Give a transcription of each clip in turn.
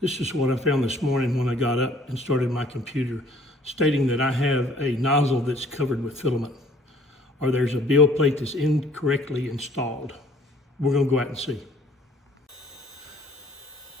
This is what I found this morning when I got up and started my computer, stating that I have a nozzle that's covered with filament, or there's a build plate that's incorrectly installed. We're going to go out and see.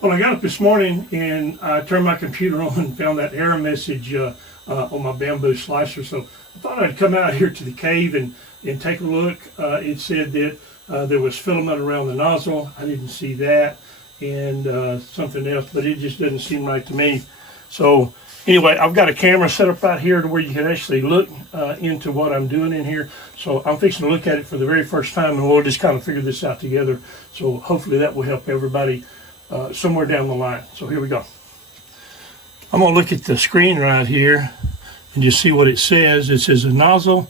Well, I got up this morning and I turned my computer on and found that error message on my Bambu slicer. So I thought I'd come out here to the cave and take a look. It said that there was filament around the nozzle. I didn't see that, and something else, but it just doesn't seem right to me. So anyway, I've got a camera set up right here to where you can actually look into what I'm doing in here. So I'm fixing to look at it for the very first time, and we'll just kind of figure this out together. So hopefully that will help everybody somewhere down the line. So here we go. I'm going to look at the screen right here and just see what it says. It says the nozzle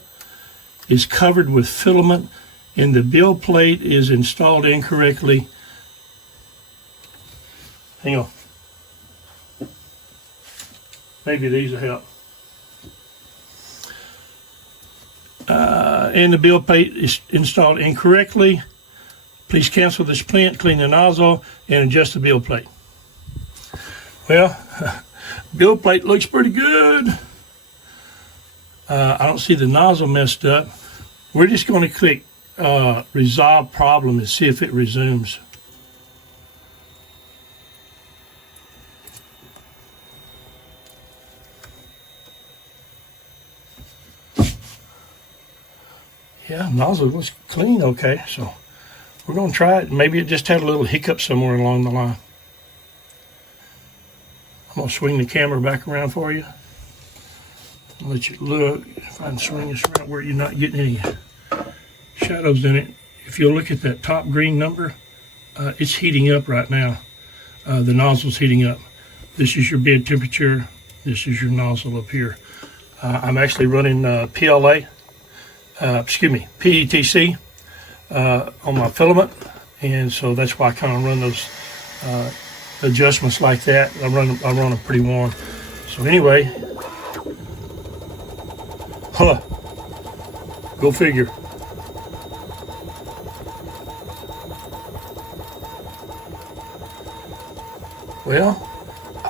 is covered with filament and the build plate is installed incorrectly. Hang on. Maybe these will help. And the build plate is installed incorrectly. Please cancel this plant, clean the nozzle, and adjust the build plate. Well, build plate looks pretty good. I don't see the nozzle messed up. We're just going to click resolve problem and see if it resumes. Yeah, nozzle was clean, okay, so we're going to try it. Maybe it just had a little hiccup somewhere along the line. I'm going to swing the camera back around for you. I'll let you look. If I can swing this around where you're not getting any shadows in it. If you'll look at that top green number, it's heating up right now. The nozzle's heating up. This is your bed temperature. This is your nozzle up here. I'm actually running PETC on my filament, and so that's why I kind of run those adjustments like that. I run them pretty warm. So anyway, go figure. Well,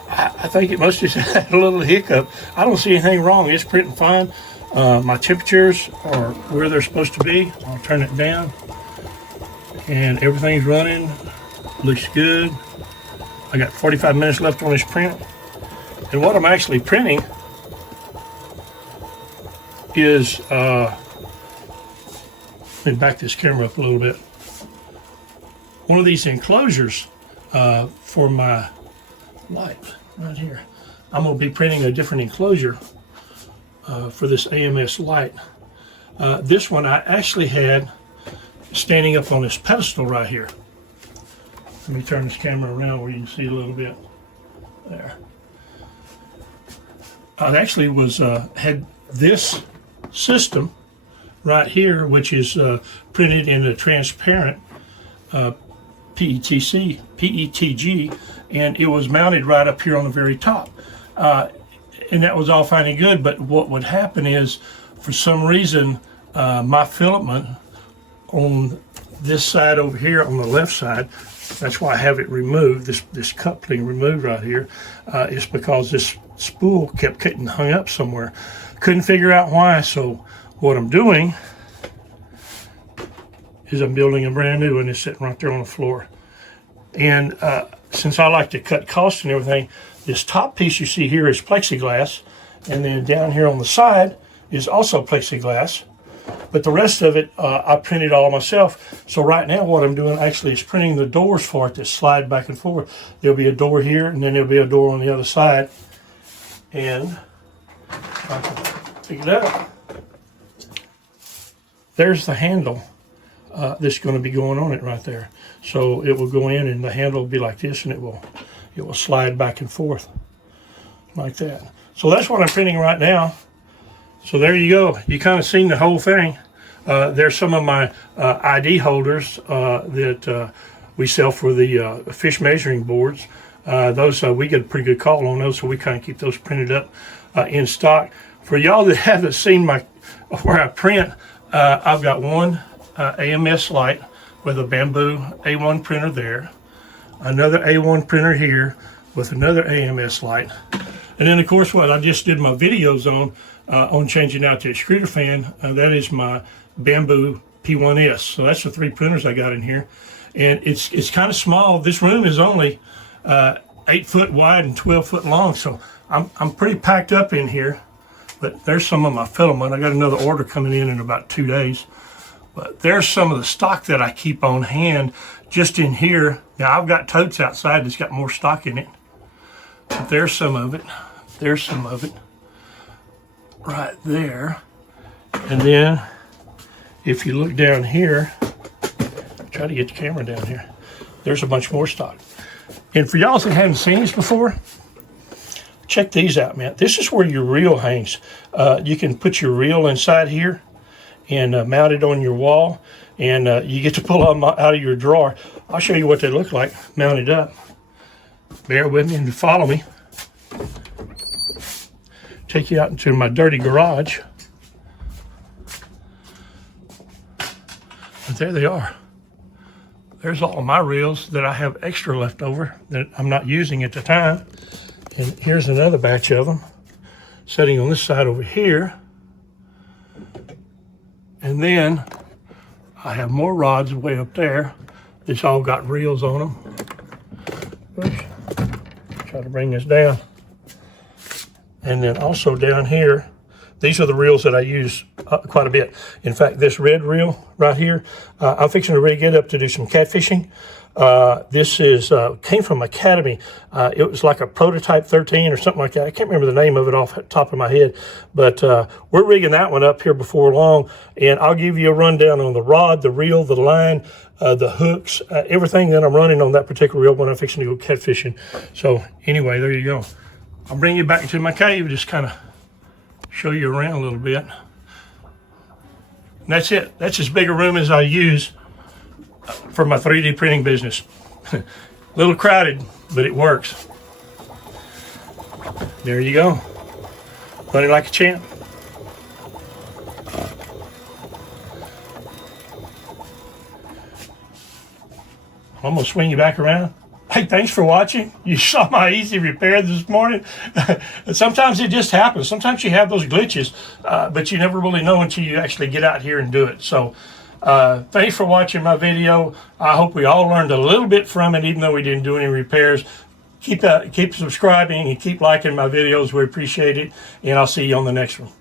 I think it must have had a little hiccup. I don't see anything wrong. It's printing fine. My temperatures are where they're supposed to be. I'll turn it down, and everything's running. Looks good. I got 45 minutes left on this print, and what I'm actually printing is let me back this camera up a little bit. One of these enclosures for my light right here. I'm going to be printing a different enclosure for this AMS light. This one I actually had standing up on this pedestal right here. Let me turn this camera around where you can see a little bit. There. I actually was had this system right here, which is printed in a transparent PETG, and it was mounted right up here on the very top. And that was all fine and good, but what would happen is, for some reason, my filament on this side over here on the left side, that's why I have it removed, this coupling removed right here, is because this spool kept getting hung up somewhere. Couldn't figure out why, so what I'm doing is I'm building a brand new one. It's sitting right there on the floor. And since I like to cut costs and everything, this top piece you see here is plexiglass, and then down here on the side is also plexiglass, but the rest of it I printed all myself. So right now what I'm doing actually is printing the doors for it that slide back and forth. There'll be a door here, and then there'll be a door on the other side, and if I can pick it up, there's the handle that's going to be going on it right there. So it will go in, and the handle will be like this, and it will slide back and forth like that. So that's what I'm printing right now. So there you go. You kind of seen the whole thing. There's some of my ID holders that we sell for the fish measuring boards. Those we get a pretty good call on those, so we kind of keep those printed up in stock. For y'all that haven't seen where I print, I've got one AMS light with a Bambu A1 printer there, another A1 printer here with another AMS light. And then of course what I just did my videos on changing out the extruder fan, that is my Bambu P1S. So that's the 3 printers I got in here. And it's kind of small. This room is only 8 foot wide and 12 foot long. So I'm pretty packed up in here. But there's some of my filament. I got another order coming in about 2 days. But there's some of the stock that I keep on hand just in here. Now I've got totes outside that's got more stock in it. But there's some of it. There's some of it right there. And then if you look down here, try to get the camera down here, there's a bunch more stock. And for y'all that haven't seen this before, check these out, man. This is where your reel hangs. You can put your reel inside here and mount it on your wall, and you get to pull them out of your drawer. I'll show you what they look like mounted up. Bear with me and follow me. Take you out into my dirty garage. But there they are. There's all of my reels that I have extra left over that I'm not using at the time. And here's another batch of them sitting on this side over here. And then I have more rods way up there. It's all got reels on them. Oops. Try to bring this down. And then also down here, these are the reels that I use quite a bit. In fact, this red reel right here, I'm fixing to rig it up to do some catfishing. This is came from Academy. It was like a prototype 13 or something like that. I can't remember the name of it off the top of my head, but we're rigging that one up here before long, and I'll give you a rundown on the rod, the reel, the line, the hooks, everything that I'm running on that particular reel when I'm fixing to go catfishing. So anyway, there you go. I'll bring you back to my cave, just kind of show you around a little bit. And that's it. That's as big a room as I use for my 3D printing business. A little crowded, but it works. There you go. Running like a champ. I'm gonna swing you back around. Hey, thanks for watching. You saw my easy repair this morning. Sometimes it just happens. Sometimes you have those glitches, but you never really know until you actually get out here and do it. So thanks for watching my video. I hope we all learned a little bit from it, even though we didn't do any repairs. Keep subscribing and keep liking my videos. We appreciate it. And I'll see you on the next one.